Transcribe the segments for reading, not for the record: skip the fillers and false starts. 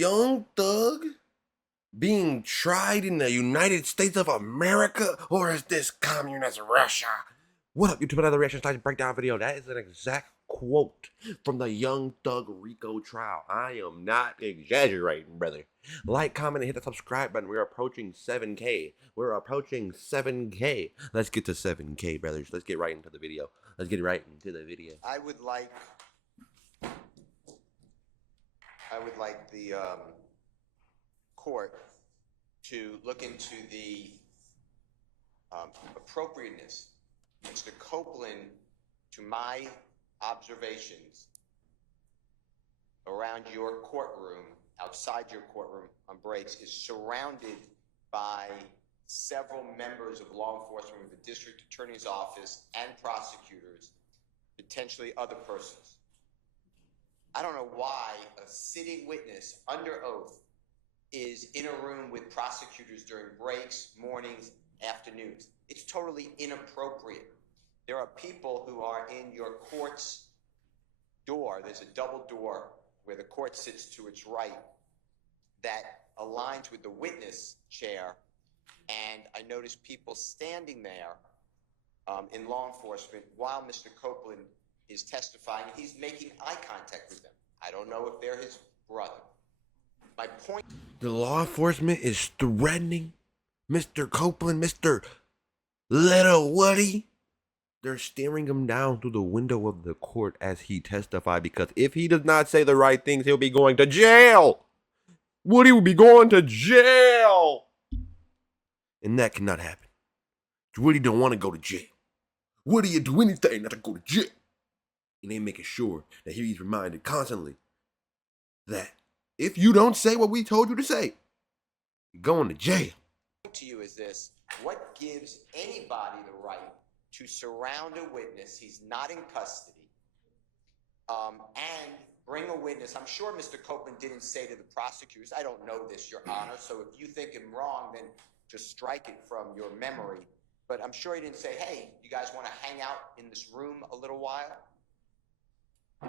Young Thug being tried in the United States of America, or is this communist Russia? What up, YouTube? Another reaction slash breakdown video. That is an exact quote from the Young Thug Rico trial. I am not exaggerating, brother. Like, comment, and hit the subscribe button. We're approaching 7K. We're approaching 7K. Let's get to 7K, brothers. Let's get right into the video. I would like the court to look into the appropriateness, Mr. Copeland, to my observations around your courtroom, outside your courtroom on breaks, is surrounded by several members of law enforcement with the district attorney's office and prosecutors, potentially other persons. I don't know why a sitting witness under oath is in a room with prosecutors during breaks, mornings, afternoons. It's totally inappropriate. There are people who are in your court's door. There's a double door where the court sits to its right that aligns with the witness chair. And I noticed people standing there in law enforcement while Mr. Copeland is testifying. He's making eye contact with them. I don't know if they're his brother. My point... The law enforcement is threatening Mr. Copeland, Mr. Little Woody. They're staring him down through the window of the court as he testified, because if he does not say the right things, he'll be going to jail. Woody will be going to jail. And that cannot happen. Woody don't want to go to jail. Woody will do anything not to go to jail. And they making sure that he's reminded constantly that if you don't say what we told you to say, you're going to jail. To you is this: what gives anybody the right to surround a witness? He's not in custody, and bring a witness. I'm sure Mr. Copeland didn't say to the prosecutors, I don't know this, Your Honor, so if you think I'm wrong, then just strike it from your memory. But I'm sure he didn't say, hey, you guys want to hang out in this room a little while?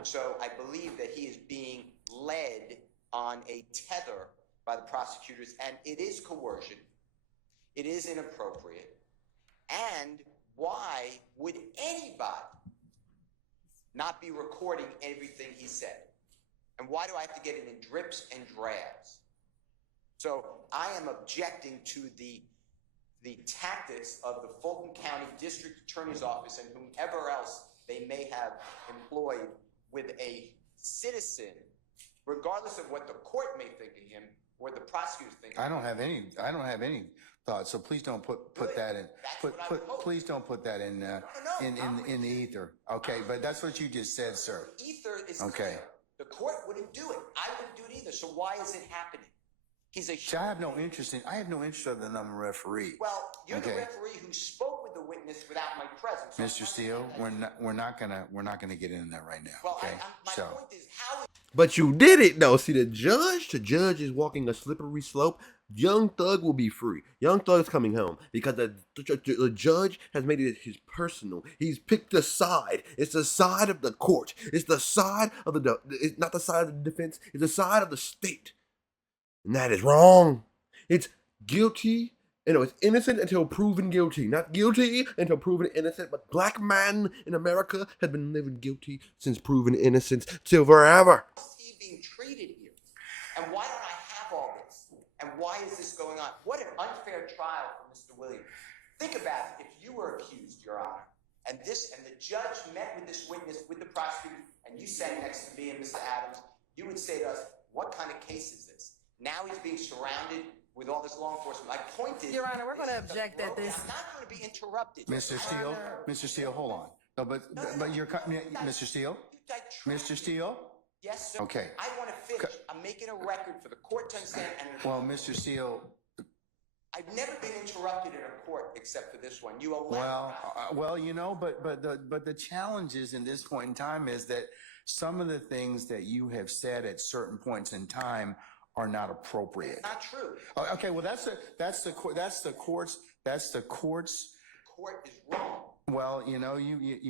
So I believe that he is being led on a tether by the prosecutors, and it is coercion. It is inappropriate. And why would anybody not be recording everything he said? And why do I have to get it in drips and drabs? So I am objecting to the tactics of the Fulton County District Attorney's Office and whomever else they may have employed with a citizen, regardless of what the court may think of him or the prosecutors think of him. I don't have any thoughts. So please don't put that in. Please don't put that in in the ether. Okay, but that's what you just said, sir. Ether is okay. Clear. The court wouldn't do it. I wouldn't do it either. So why is it happening? He's a. See, I have no interest other than I'm a referee. Well, you're the referee who spoke with the witness without my presence. Mr. Steele, we're not gonna get into that right now. Well, okay? my point is how. But you did it though. See, the judge is walking a slippery slope. Young Thug will be free. Young Thug's coming home because the judge has made it his personal. He's picked a side. It's the side of the court. It's the side of it's not the side of the defense. It's the side of the state. And that is wrong. It's guilty. It's innocent until proven guilty. Not guilty until proven innocent. But black man in America has been living guilty since proven innocence till forever. How's he being treated here? And why don't I have all this? And why is this going on? What an unfair trial for Mr. Williams. Think about it. If you were accused, Your Honor, and the judge met with this witness, with the prosecutor, and you sat next to me and Mr. Adams, you would say to us, what kind of case is this? Now he's being surrounded with all this law enforcement. My point is, Your Honor, we're going to object that this. I'm not going to be interrupted. Mr. Steele, hold on. No, but you're Mr. Steele. Mr. Steele. Yes, sir. Okay. I want to finish. I'm making a record for the court to understand. Well, Mr. Steele. I've never been interrupted in a court except for this one. You allow. Well, but the challenge is in this point in time is that some of the things that you have said at certain points in time are not appropriate. It's not true. Okay, well that's the court's. The court is wrong. Well, you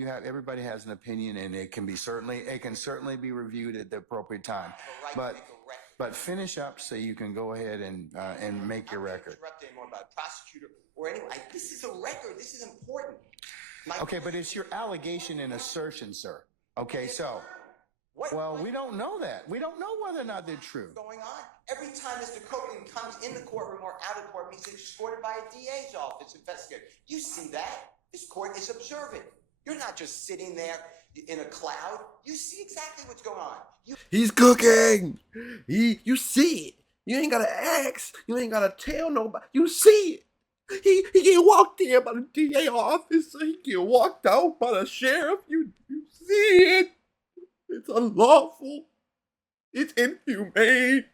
have, everybody has an opinion, and it can certainly be reviewed at the appropriate time. But finish up so you can go ahead and make your record. Interrupt anymore about a prosecutor or anyone. This is a record. This is important. Okay, but it's your allegation and assertion, sir. Okay, so, well, we don't know that. We don't know whether or not they're true. Going on every time Mr. Copeland comes in the courtroom or out of the courtroom, he's escorted by a DA's office investigator. You see that? This court is observant. You're not just sitting there in a cloud. You see exactly what's going on. He's cooking. You see it. You ain't gotta ask. You ain't gotta tell nobody. You see it. He get walked in by the DA office. He get walked out by the sheriff. You see it. It's unlawful. It's inhumane.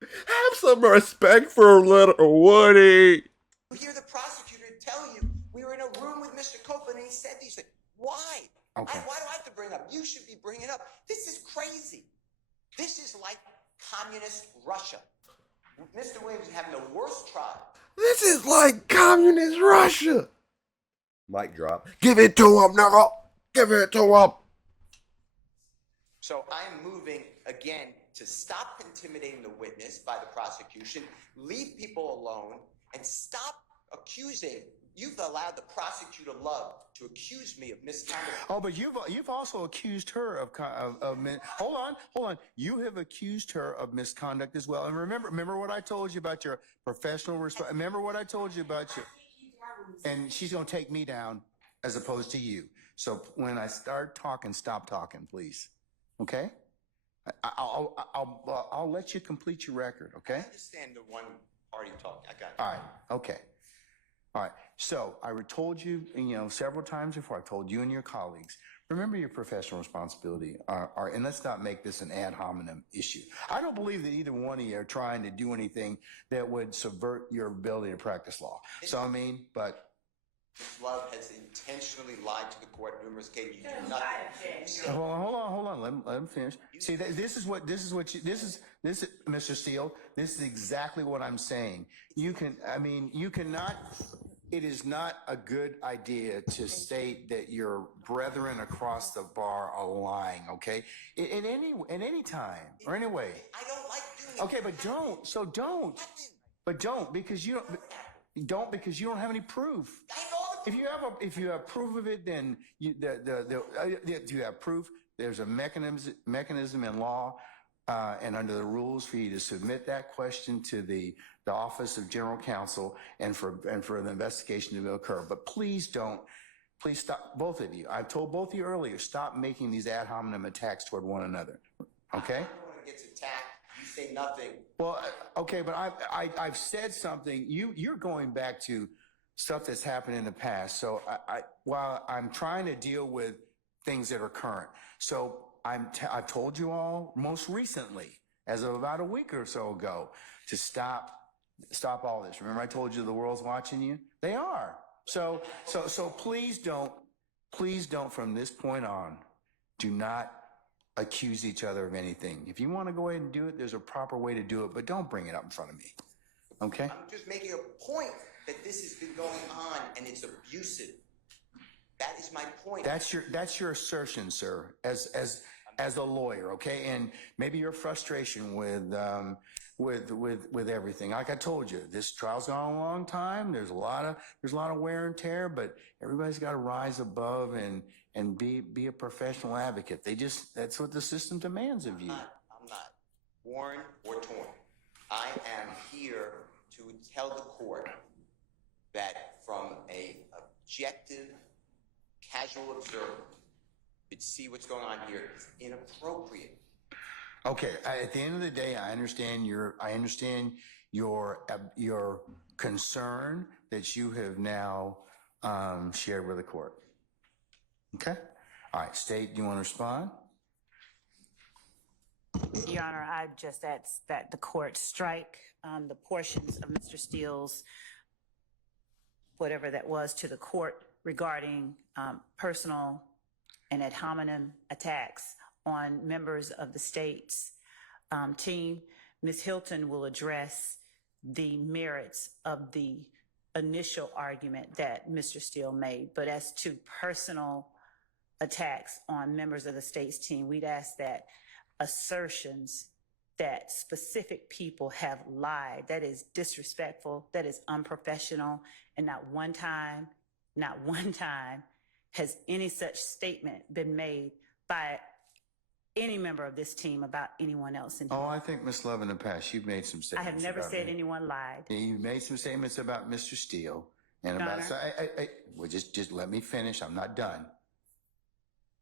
Have some respect for little Woody. You hear the prosecutor tell you we were in a room with Mr. Copeland and he said these things. Why? Okay. Why do I have to bring up? You should be bringing it up. This is crazy. This is like communist Russia. Mr. Williams is having the worst trial. This is like communist Russia. Mic drop. Give it to him, nigga. Give it to him. So I am moving again to stop intimidating the witness by the prosecution, leave people alone, and stop accusing. You've allowed the prosecutor Love to accuse me of misconduct. Oh, but you've also accused her of hold on. You have accused her of misconduct as well. And remember what I told you about your professional response. Remember what I told you about your. And she's going to take me down as opposed to you. So when I start talking, stop talking, please. Okay? I'll let you complete your record. Okay? I understand the one party talk. I got it. All right. Okay. All right. So I told you, several times before, I told you and your colleagues, remember your professional responsibility. And let's not make this an ad hominem issue. I don't believe that either one of you are trying to do anything that would subvert your ability to practice law. So but. Love has intentionally lied to the court numerous occasions. You do nothing. Hold on. Let him finish. See, this is Mr. Steele. This is exactly what I'm saying. You cannot. It is not a good idea to state that your brethren across the bar are lying. Okay, in any time or any way. I don't like doing it. Okay, but don't. So don't. But don't because you don't. Don't because you don't have any proof. If you have proof of it, then you have proof. There's a mechanism in law and under the rules for you to submit that question to the Office of General Counsel and for the investigation to occur. But please stop, both of you. I've told both of you earlier, stop making these ad hominem attacks toward one another. Okay? Everyone gets attacked. You say nothing. Well, okay, but I've said something. You're going back to stuff that's happened in the past. So while I'm trying to deal with things that are current, so I've told you all most recently, as of about a week or so ago, to stop all this. Remember, I told you the world's watching you. They are. So please don't from this point on, do not accuse each other of anything. If you want to go ahead and do it, there's a proper way to do it, but don't bring it up in front of me. Okay? I'm just making a point that this has been going on and it's abusive. That is my point. That's your assertion, sir, as a lawyer, okay? And maybe your frustration with everything. Like I told you, this trial's gone a long time. There's a lot of wear and tear, but everybody's got to rise above and be a professional advocate. That's what the system demands of you. I'm not worn or torn. I am here to tell the court that from a objective, casual observer, could see what's going on here is inappropriate. Okay. At the end of the day, I understand your concern that you have now shared with the court. Okay. All right. State, do you want to respond? Your Honor, I just asked that the court strike the portions of Mr. Steele's, whatever that was, to the court regarding personal and ad hominem attacks on members of the state's team. Ms. Hilton will address the merits of the initial argument that Mr. Steele made. But as to personal attacks on members of the state's team, we'd ask that assertions that specific people have lied. That is disrespectful. That is unprofessional. And not one time has any such statement been made by any member of this team about anyone else in here. Oh, I think, Ms. Love, in the past, you've made some I statements. have never about said me. anyone lied. You made some statements about Mr. Steele and about. Honor. So well, just let me finish. I'm not done.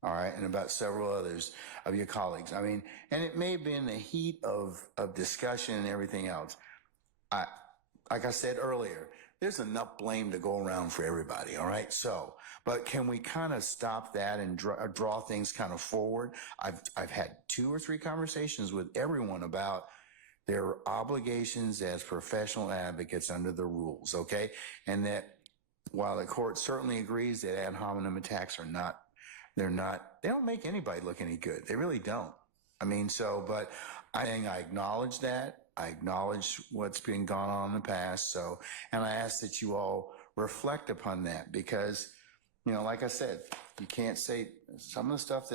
All right, and about several others of your colleagues. I mean, and it may have been the heat of discussion and everything else. Like I said earlier, there's enough blame to go around for everybody. All right, so. But can we kind of stop that and draw things kind of forward? I've had 2 or 3 conversations with everyone about their obligations as professional advocates under the rules, okay? And that while the court certainly agrees that ad hominem attacks are not, they don't make anybody look any good. They really don't. I mean, but I think I acknowledge that. I acknowledge what's been gone on in the past. So, and I ask that you all reflect upon that because, you know, like I said, you can't say some of the stuff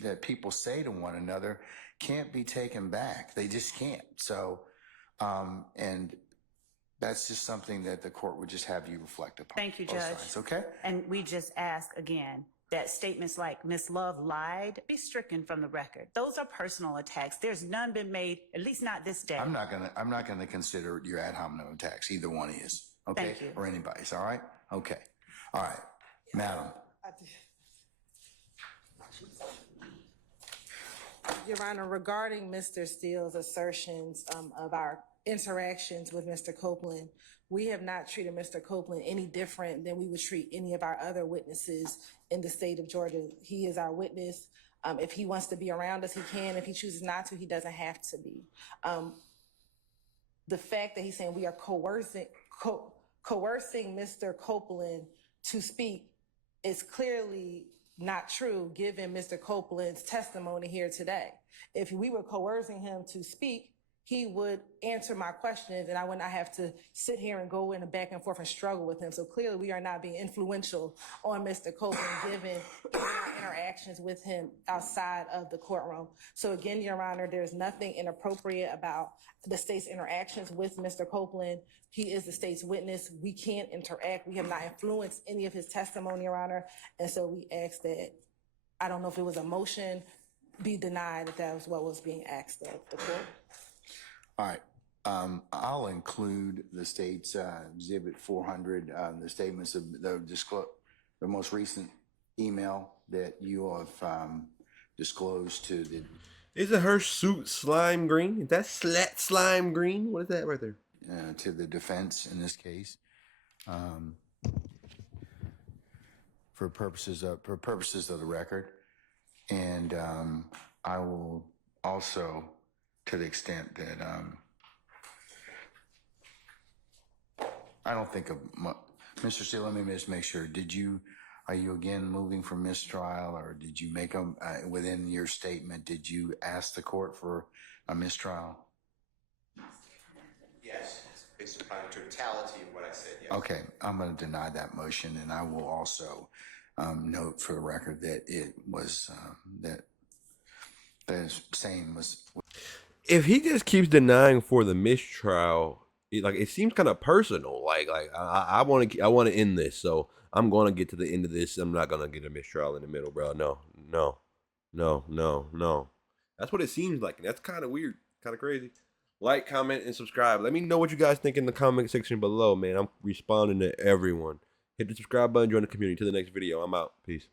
that people say to one another can't be taken back. They just can't. So, and that's just something that the court would just have you reflect upon. Thank you, both Judge. sides, okay? And we just ask again that statements like Ms. Love lied be stricken from the record. Those are personal attacks. There's none been made, at least not this day. I'm not gonna consider your ad hominem attacks. Either one is, okay? Thank you. Or anybody's, all right? Okay. All right. Madam. Your Honor, regarding Mr. Steele's assertions of our interactions with Mr. Copeland, we have not treated Mr. Copeland any different than we would treat any of our other witnesses in the state of Georgia. He is our witness. If he wants to be around us, he can. If he chooses not to, he doesn't have to be. The fact that he's saying we are coercing Mr. Copeland to speak is clearly not true given Mr. Copeland's testimony here today. If we were coercing him to speak, he would answer my questions and I would not have to sit here and go in a back and forth and struggle with him. So clearly we are not being influential on Mr. Copeland given our interactions with him outside of the courtroom. So again, Your Honor, there's nothing inappropriate about the state's interactions with Mr. Copeland. He is the state's witness. We can't interact. We have not influenced any of his testimony, Your Honor. And so we ask that, I don't know if it was a motion, be denied if that was what was being asked of the court. All right. I'll include the state's Exhibit 400, the statements of the most recent email that you have disclosed to the. Isn't her suit slime green? Is that slime green? What is that right there? To the defense in this case, for purposes of the record, and I will also, to the extent that I don't think of Mr. Steele. Let me just make sure. Are you again moving for mistrial, or did you make them within your statement? Did you ask the court for a mistrial? Yes, based upon the totality of what I said, yes. Okay, I'm going to deny that motion, and I will also note for the record that it was that the same was. If he just keeps denying for the mistrial, it seems kind of personal. I want to end this, so I'm going to get to the end of this. I'm not going to get a mistrial in the middle, bro. No. That's what it seems like, and that's kind of weird, kind of crazy. Like, comment, and subscribe. Let me know what you guys think in the comment section below, man. I'm responding to everyone. Hit the subscribe button, join the community. To the next video. I'm out. Peace.